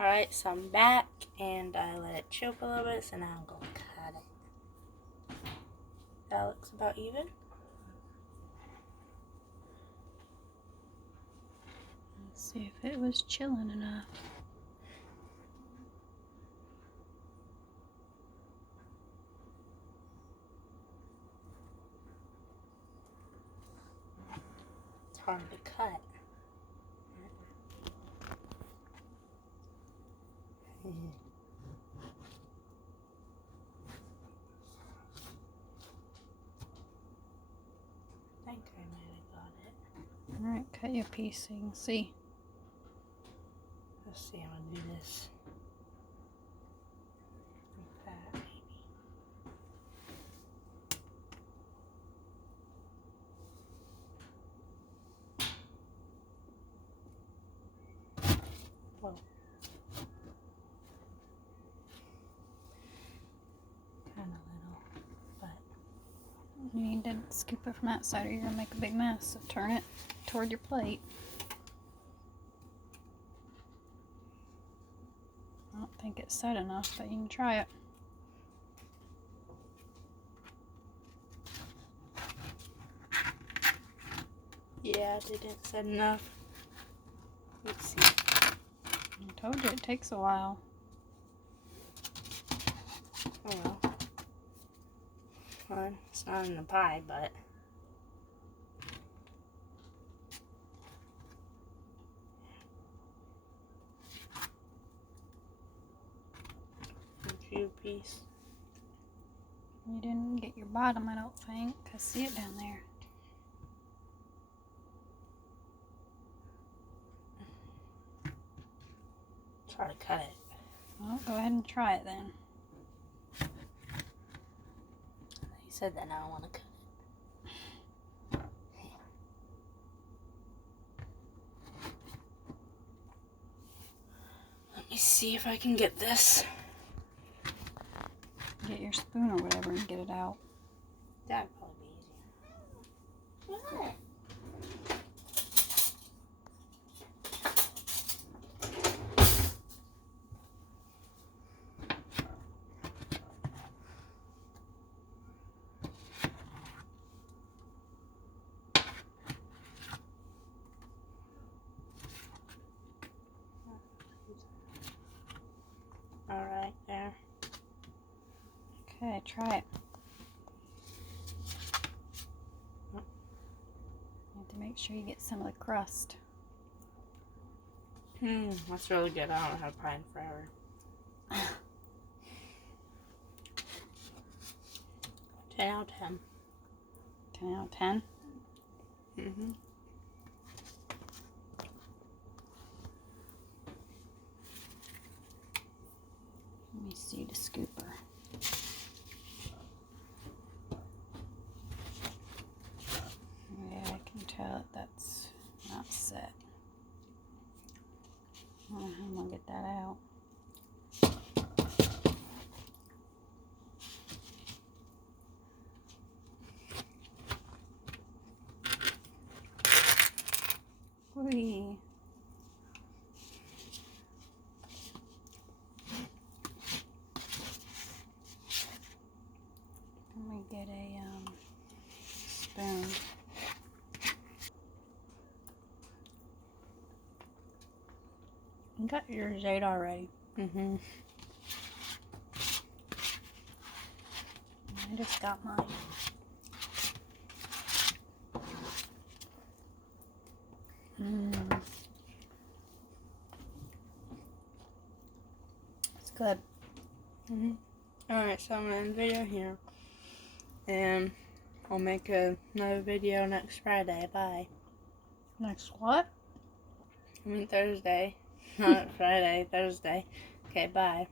Alright, so I'm back and I let it chill for a little bit, so now I'm going to cut it. That looks about even. Let's see if it was chilling enough. It's hard to cut. I think I might have got it. Alright, cut you a piece so you can see. Let's see, I'm gonna do this. Like that, maybe. Whoa. Kinda little, but You need to scoop it from that side or you're going to make a big mess. So turn it toward your plate. I don't think it's set enough, but you can try it. yeah, I didn't set enough. Let's see. I told you it takes a while. Oh well. Well, it's not in the pie, but a few piece. You didn't get your bottom, I don't think. I see it down there. It's hard to cut it. Well, go ahead and try it then. You said that now I want to cut it. Let me see if I can get this. Get your spoon or whatever and get it out. That'd probably be easier. Alright, there. Okay, try it. You have to make sure you get some of the crust. That's really good. I don't have pie in forever. 10 out of 10. 10 out of 10? Mm-hmm. Let me see the scooper. Yeah, I can tell that's not set. I'm gonna get that out. Whee. Let me get a spoon. You got yours ate already. Mm-hmm. I just got mine. It's good. Mm-hmm. Alright, so I'm gonna end the video here. And I'll make another video next Friday. Bye. Next what? I mean Thursday. Not Friday, Thursday. Okay, bye.